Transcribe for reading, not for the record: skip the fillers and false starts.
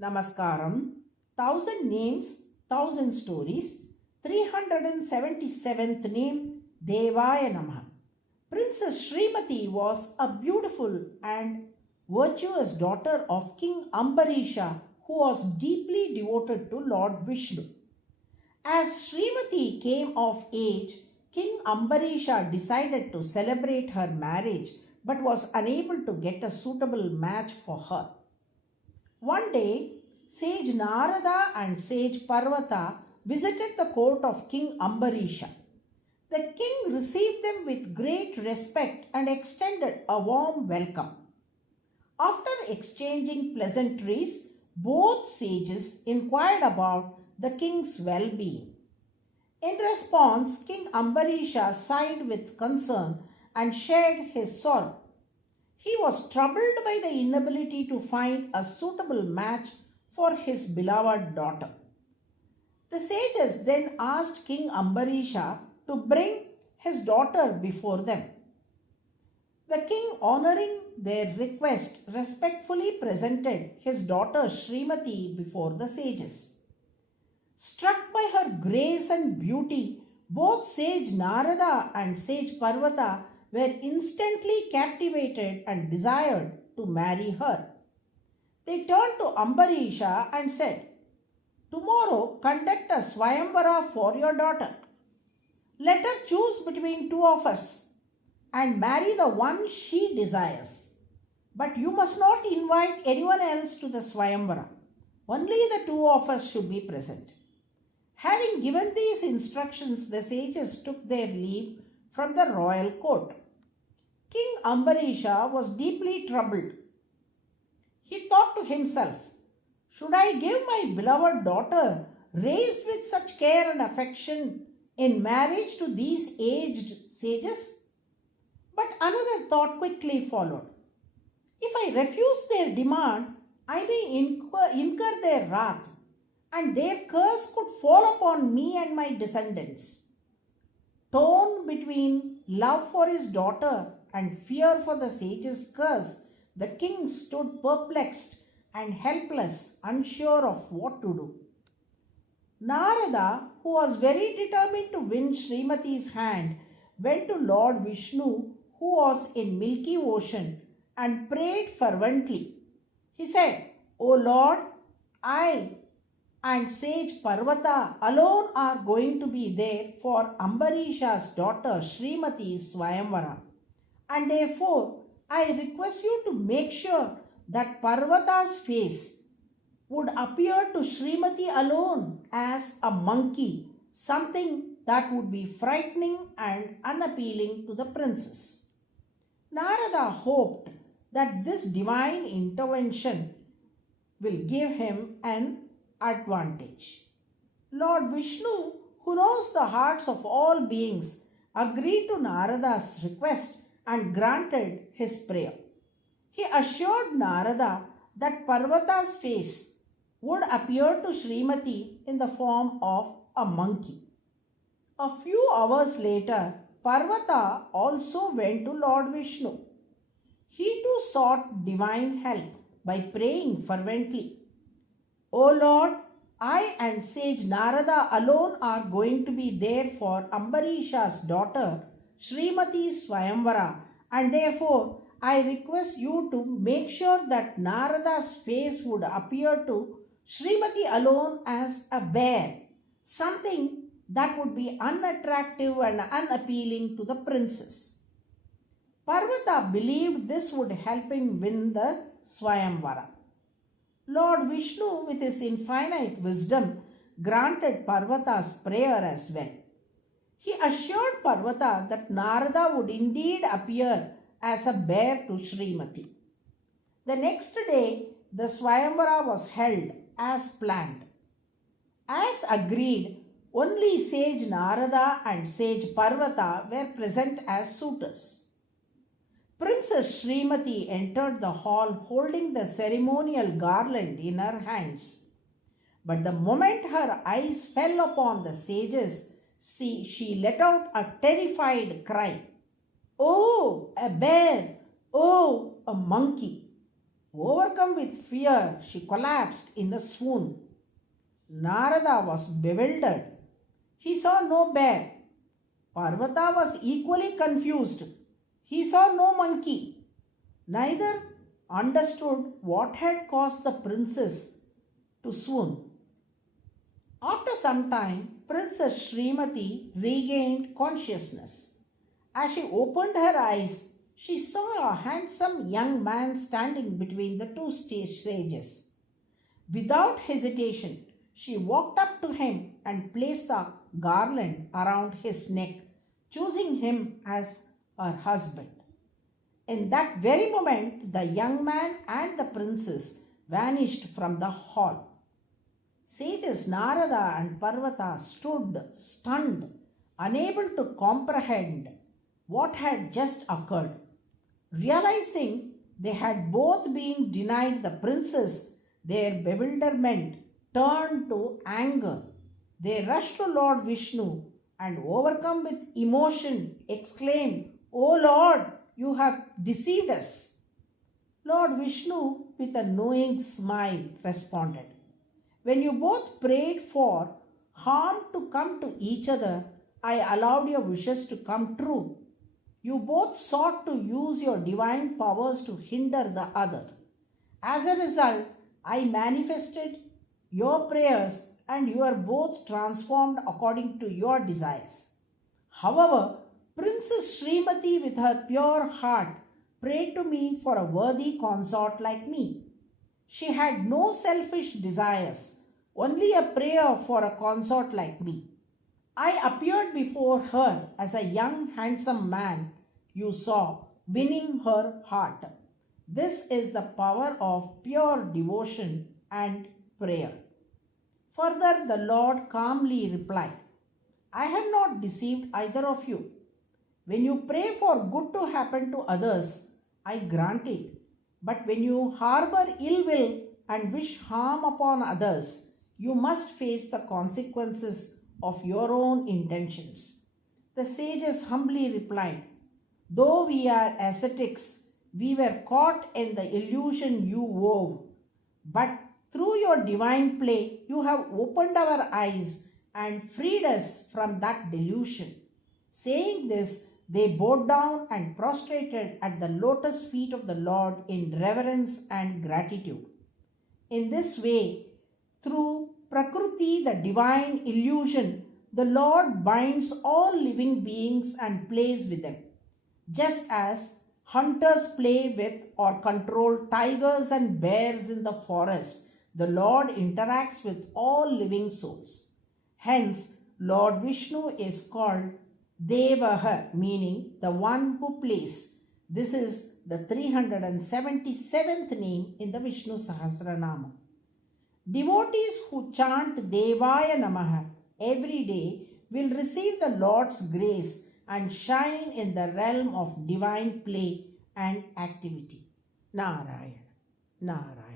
Namaskaram, 1000 names, 1000 stories, 377th name, DEVAAYA NAMAH. Princess Srimati was a beautiful and virtuous daughter of King Ambarisha, who was deeply devoted to Lord Vishnu. As Srimati came of age, King Ambarisha decided to celebrate her marriage but was unable to get a suitable match for her. One day, sage Narada and sage Parvata visited the court of King Ambarisha. The king received them with great respect and extended a warm welcome. After exchanging pleasantries, both sages inquired about the king's well-being. In response, King Ambarisha sighed with concern and shared his sorrow. He was troubled by the inability to find a suitable match for his beloved daughter. The sages then asked King Ambarisha to bring his daughter before them. The king, honoring their request, respectfully presented his daughter Srimati before the sages. Struck by her grace and beauty, both sage Narada and sage Parvata were instantly captivated and desired to marry her. They turned to Ambarisha and said, "Tomorrow conduct a Swayamvara for your daughter. Let her choose between two of us and marry the one she desires. But you must not invite anyone else to the Swayamvara. Only the two of us should be present." Having given these instructions, the sages took their leave from the royal court. King Ambarisha was deeply troubled. He thought to himself, "Should I give my beloved daughter, raised with such care and affection, in marriage to these aged sages?" But another thought quickly followed. "If I refuse their demand, I may incur their wrath, and their curse could fall upon me and my descendants." Torn between love for his daughter and fear for the sage's curse, the king stood perplexed and helpless, unsure of what to do. Narada, who was very determined to win Srimati's hand, went to Lord Vishnu, who was in Milky Ocean, and prayed fervently. He said, "O Lord, I and sage Parvata alone are going to be there for Ambarisha's daughter Srimati's Swayamvara. And therefore, I request you to make sure that Parvata's face would appear to Srimati alone as a monkey, something that would be frightening and unappealing to the princess." Narada hoped that this divine intervention will give him an advantage. Lord Vishnu, who knows the hearts of all beings, agreed to Narada's request and granted his prayer. He assured Narada that Parvata's face would appear to Srimati in the form of a monkey. A few hours later, Parvata also went to Lord Vishnu. He too sought divine help by praying fervently. "O Lord, I and sage Narada alone are going to be there for Ambarisha's daughter, Srimati's Swayamvara, and therefore I request you to make sure that Narada's face would appear to Srimati alone as a bear, something that would be unattractive and unappealing to the princess." Parvata believed this would help him win the Swayamvara. Lord Vishnu, with his infinite wisdom, granted Parvata's prayer as well. He assured Parvata that Narada would indeed appear as a bear to Srimati. The next day, the Swayamvara was held as planned. As agreed, only sage Narada and sage Parvata were present as suitors. Princess Srimati entered the hall holding the ceremonial garland in her hands. But the moment her eyes fell upon the sages, she let out a terrified cry. "Oh, a bear! Oh, a monkey!" Overcome with fear, she collapsed in a swoon. Narada was bewildered. He saw no bear. Parvata was equally confused. He saw no monkey. Neither understood what had caused the princess to swoon. After some time, Princess Srimati regained consciousness. As she opened her eyes, she saw a handsome young man standing between the two sages. Without hesitation, she walked up to him and placed a garland around his neck, choosing him as her husband. In that very moment, the young man and the princess vanished from the hall. Sages Narada and Parvata stood stunned, unable to comprehend what had just occurred. Realizing they had both been denied the princess, their bewilderment turned to anger. They rushed to Lord Vishnu and, overcome with emotion, exclaimed, "O Lord, you have deceived us." Lord Vishnu, with a knowing smile, responded, "When you both prayed for harm to come to each other, I allowed your wishes to come true. You both sought to use your divine powers to hinder the other. As a result, I manifested your prayers and you are both transformed according to your desires. However, Princess Srimati, with her pure heart, prayed to me for a worthy consort like me. She had no selfish desires, only a prayer for a consort like me. I appeared before her as a young, handsome man you saw, winning her heart. This is the power of pure devotion and prayer." Further, the Lord calmly replied, "I have not deceived either of you. When you pray for good to happen to others, I grant it. But when you harbor ill will and wish harm upon others, you must face the consequences of your own intentions." The sages humbly replied, "Though we are ascetics, we were caught in the illusion you wove. But through your divine play, you have opened our eyes and freed us from that delusion." Saying this, they bowed down and prostrated at the lotus feet of the Lord in reverence and gratitude. In this way, through Prakriti, the divine illusion, the Lord binds all living beings and plays with them. Just as hunters play with or control tigers and bears in the forest, the Lord interacts with all living souls. Hence, Lord Vishnu is called DEVAAYA, meaning the one who plays. This is the 377th name in the Vishnu Sahasranama. Devotees who chant DEVAAYA NAMAH every day will receive the Lord's grace and shine in the realm of divine play and activity. Narayana, Narayana.